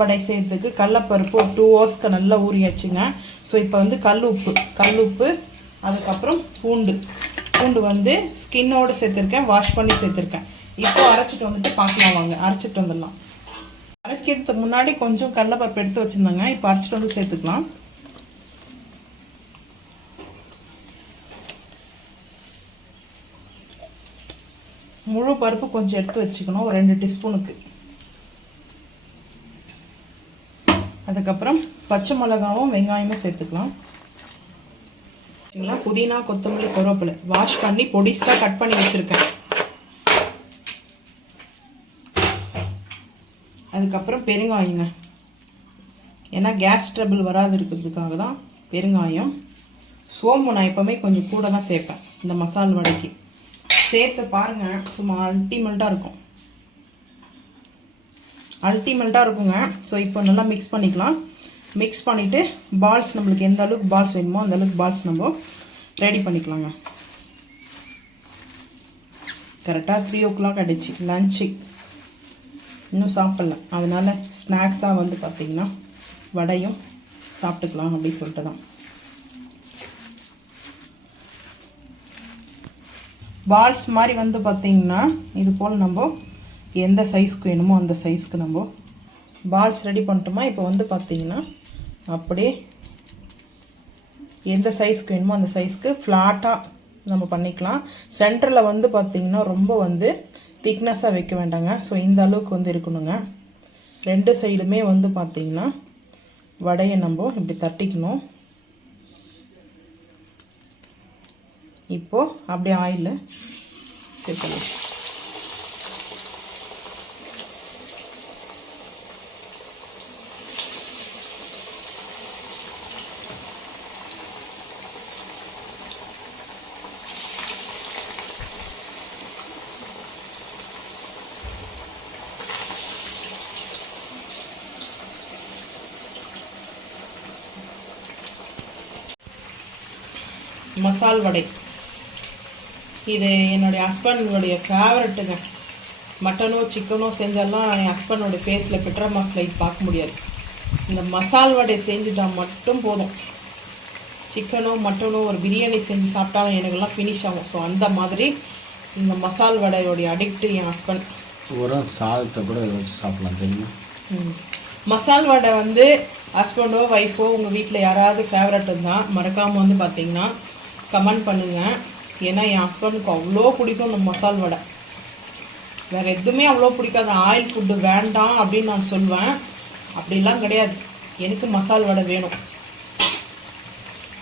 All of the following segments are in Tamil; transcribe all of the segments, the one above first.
வடை செய்யறதுக்கு கடலப்பருப்பு ஒரு 2 ஹவர்ஸ்க்கு நல்லா ஊறியாச்சுங்க. ஸோ இப்போ வந்து கல் உப்பு அதுக்கப்புறம் பூண்டு வந்து ஸ்கின்னோடு சேர்த்துருக்கேன், வாஷ் பண்ணி சேர்த்துருக்கேன். இப்போ அரைச்சிட்டு வந்துட்டு பார்க்கலாம் வாங்க. அரைச்சிட்டு வந்துடலாம். அரைக்கிறதுக்கு முன்னாடி கொஞ்சம் கடலப்பருப்பு எடுத்து வச்சுருந்தாங்க, இப்போ அரைச்சிட்டு வந்து சேர்த்துக்கலாம். முழு பருப்பு கொஞ்சம் எடுத்து வச்சுக்கணும், ஒரு 2 டீஸ்பூனுக்கு. அதுக்கப்புறம் பச்சை மிளகாவும் வெங்காயமும் சேர்த்துக்கலாம். புதினா, கொத்தமல்லி, கருவேப்பிலை வாஷ் பண்ணி பொடிசாக கட் பண்ணி வச்சுருக்கேன். அதுக்கப்புறம் பெருங்காயங்க, ஏன்னா கேஸ் ட்ரபிள் வராது இருக்கிறதுக்காக தான் பெருங்காயம். சோம்பு நான் எப்போவுமே கொஞ்சம் கூட தான் சேர்ப்பேன் இந்த மசால் வடைக்கு. சேர்த்து பாருங்கள், சும்மா அல்டிமேட்டாக இருக்குங்க. ஸோ இப்போ நல்லா மிக்ஸ் பண்ணிக்கலாம். மிக்ஸ் பண்ணிவிட்டு பால்ஸ் நம்மளுக்கு எந்த அளவுக்கு பால்ஸ் வேணுமோ அந்த அளவுக்கு பால்ஸ் நம்ம ரெடி பண்ணிக்கலாங்க. கரெக்டாக 3 o'clock ஆகிடுச்சு. லஞ்சு இன்னும் சாப்பிட்ல, அதனால் ஸ்நாக்ஸாக வந்து பார்த்திங்கன்னா வடையும் சாப்பிட்டுக்கலாம் அப்படின்னு சொல்லிட்டு தான். பால்ஸ் மாதிரி வந்து பார்த்திங்கன்னா இது போல் நம்ம எந்த சைஸ்க்கு வேணுமோ அந்த சைஸ்க்கு நம்ம பால்ஸ் ரெடி பண்ணிட்டோமா. இப்போ வந்து பார்த்திங்கன்னா அப்படியே எந்த சைஸ்க்கு வேணுமோ அந்த சைஸ்க்கு ஃப்ளாட்டாக நம்ம பண்ணிக்கலாம். சென்டரில் வந்து பார்த்திங்கன்னா ரொம்ப வந்து திக்னஸாக வைக்க வேண்டாங்க. ஸோ இந்த அளவுக்கு வந்து இருக்கணுங்க. 2 சைடுமே வந்து பார்த்திங்கன்னா வடையை நம்ம இப்படி தட்டிக்கணும். இப்போது அப்படியே ஆயிலில் சேர்க்கலாம். மசால் வடை இது என்னுடைய ஹஸ்பண்டுடைய ஃபேவரட்டுங்க. மட்டனோ சிக்கனோ செஞ்சாலாம் என் ஹஸ்பண்டோடைய ஃபேஸில் பெட்ரோமாஸ் லைட் பார்க்க முடியாது. இந்த மசால் வடை செஞ்சுட்டால் மட்டும் போதும். சிக்கனோ மட்டனோ ஒரு பிரியாணி செஞ்சு சாப்பிட்டாலும் எனக்கெல்லாம் ஃபினிஷ் ஆகும். ஸோ அந்த மாதிரி இந்த மசால் வடையோடைய அடிக்ட்டு என் ஹஸ்பண்ட். ஒரு சாதத்தை கூட வச்சு சாப்பிடலாம் தெரியுமா. மசால் வடை வந்து ஹஸ்பண்டோ ஒய்ஃபோ உங்கள் வீட்டில் யாராவது ஃபேவரட் இருந்தால் மறக்காமல் வந்து பார்த்திங்கன்னா கமெண்ட் பண்ணுங்கள். ஏன்னா என் ஹஸ்பண்டுக்கு அவ்வளோ பிடிக்கும் இந்த மசால் வடை. வேறு எதுவுமே அவ்வளோ பிடிக்காது. ஆயில் ஃபுட்டு வேண்டாம் அப்படின்னு நான் சொல்வேன். அப்படிலாம் கிடையாது, எனக்கு மசால் வடை வேணும்.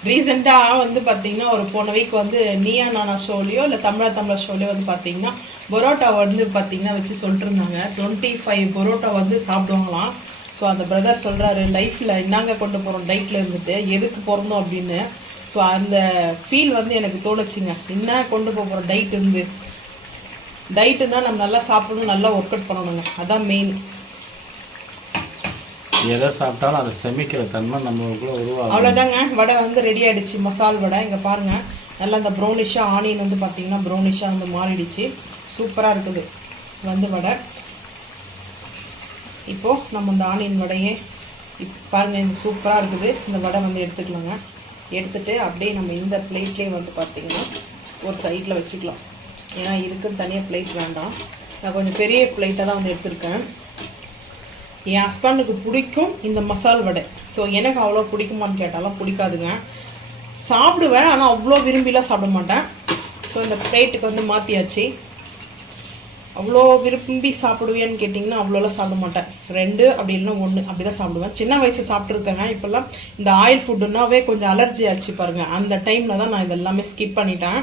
ரீசெண்டாக வந்து பார்த்திங்கன்னா ஒரு போன வீக் வந்து நீயா நானா ஷோலையோ இல்லை தமிழா ஷோலையோ வந்து பார்த்திங்கன்னா பரோட்டா வந்து பார்த்திங்கன்னா வச்சு சொல்லிட்டு இருந்தாங்க. 25 பரோட்டா வந்து சாப்பிடுவாங்களாம். ஸோ அந்த பிரதர் சொல்கிறாரு, லைஃப்பில் என்னங்க கொண்டு போகிறோம் டயட்டில் இருந்துட்டு எதுக்கு பிறந்தோம் அப்படின்னு. ஸோ அந்த ஃபீல் வந்து எனக்கு தோணுச்சுங்க. என்ன கொண்டு போகிறோம் டயட் இருந்து. டயட்டுன்னா நம்ம நல்லா சாப்பிடணும், நல்லா ஒர்க் அவுட் பண்ணணுங்க, அதான் மெயின். எதை சாப்பிட்டாலும் அதை செமிக்கிற தன்மை நம்மளுக்குள்ள உருவாகும். அவ்வளோதாங்க. வடை வந்து ரெடி ஆகிடுச்சு, மசால் வடை. இங்கே பாருங்கள், நல்லா இந்த ப்ரௌனிஷாக ஆனியன் வந்து பார்த்திங்கன்னா ப்ரௌனிஷாக வந்து மாறிடுச்சு. சூப்பராக இருக்குது வந்து வடை. இப்போது நம்ம இந்த ஆனியன் வடையே பாருங்கள், இந்த சூப்பராக இருக்குது. இந்த வடை வந்து எடுத்துக்கலாங்க. எடுத்துகிட்டு அப்படியே நம்ம இந்த பிளேட்லேயே வந்து பார்த்திங்கன்னா ஒரு சைடில் வச்சுக்கலாம். ஏன்னா இதுக்குன்னு தனியாக பிளேட் வேண்டாம். நான் கொஞ்சம் பெரிய பிளேட்டை தான் வந்து எடுத்துருக்கேன். என் ஹஸ்பண்டுக்கு பிடிக்கும் இந்த மசால் வடை. ஸோ எனக்கு அவ்வளோ பிடிக்குமான்னு கேட்டாலும் பிடிக்காதுங்க. சாப்பிடுவேன், ஆனால் அவ்வளோ விரும்பிலாம் சாப்பிட மாட்டேன். ஸோ இந்த பிளேட்டுக்கு வந்து மாற்றியாச்சு. அவ்வளோ விரும்பி சாப்பிடுவேன்னு கேட்டிங்கன்னா அவ்வளோலாம் சாப்பிட மாட்டேன். 2 அப்படி இல்லைன்னா 1 அப்படி தான் சாப்பிடுவேன். சின்ன வயசு சாப்பிட்ருக்கேங்க. இப்போல்லாம் இந்த ஆயில் ஃபுட்டுன்னாவே கொஞ்சம் அலர்ஜி ஆச்சு பாருங்கள். அந்த டைமில் தான் நான் இதெல்லாமே ஸ்கிப் பண்ணிட்டேன்.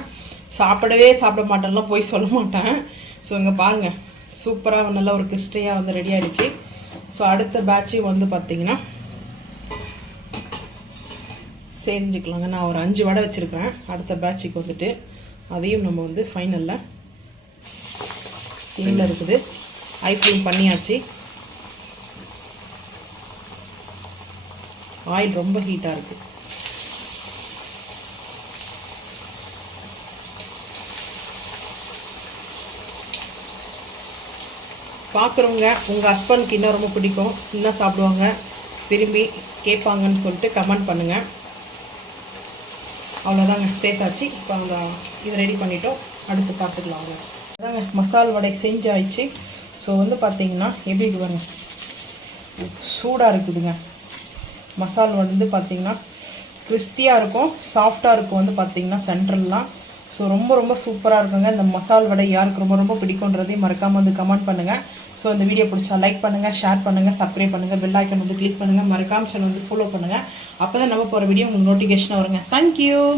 சாப்பிட மாட்டேன்லாம் போய் சொல்ல மாட்டேன். ஸோ இங்கே பாருங்கள், சூப்பராக நல்லா ஒரு கிறிஸ்டியாக வந்து ரெடி ஆகிடுச்சு. ஸோ அடுத்த பேட்சு வந்து பார்த்திங்கன்னா செஞ்சுக்கலாங்க. நான் ஒரு 5 வடை வச்சுருக்கேன். அடுத்த பேட்சுக்கு வந்துட்டு அதையும் நம்ம வந்து ஃபைனலில் சீனில் இருக்குது. ஐ ஃப்ளேம் பண்ணியாச்சு. ஆயில் ரொம்ப ஹீட்டாக இருக்குது. பார்க்குறவங்க உங்கள் ஹஸ்பண்ட்க்கு இன்னும் ரொம்ப பிடிக்கும், இன்னும் சாப்பிடுவாங்க, விரும்பி கேட்பாங்கன்னு சொல்லிட்டு கமெண்ட் பண்ணுங்கள். அவ்வளோதாங்க, சேர்த்தாச்சு. இப்போ அவங்க இதை ரெடி பண்ணிட்டோம், அடுத்து பார்த்துக்கலாம். அதாங்க மசால் வடை செஞ்சாயிடுச்சு. ஸோ வந்து பார்த்திங்கன்னா எப்படி இருக்கு பாருங்க, சூடாக இருக்குதுங்க. மசால் வந்து பார்த்திங்கன்னா கிறிஸ்பியாக இருக்கும், சாஃப்டாக இருக்கும் வந்து பார்த்திங்கன்னா சென்ட்ரல்லாம். ஸோ ரொம்ப ரொம்ப சூப்பராக இருக்குங்க. இந்த மசால் வடை யாருக்கு ரொம்ப ரொம்ப பிடிக்குன்றதையும் மறக்காமல் வந்து கமெண்ட் பண்ணுங்கள். ஸோ இந்த வீடியோ பிடிச்சா லைக் பண்ணுங்கள், ஷேர் பண்ணுங்கள், சப்ஸ்கிரைப் பண்ணுங்கள், பெல் ஐக்கன் வந்து கிளிக் பண்ணுங்கள், மறக்காமல் சேனல் வந்து ஃபாலோ பண்ணுங்கள். அப்போ தான் நம்ம போகிற வீடியோ உங்களுக்கு நோட்டிஃபிகேஷனாக வருங்க. தேங்க்யூ.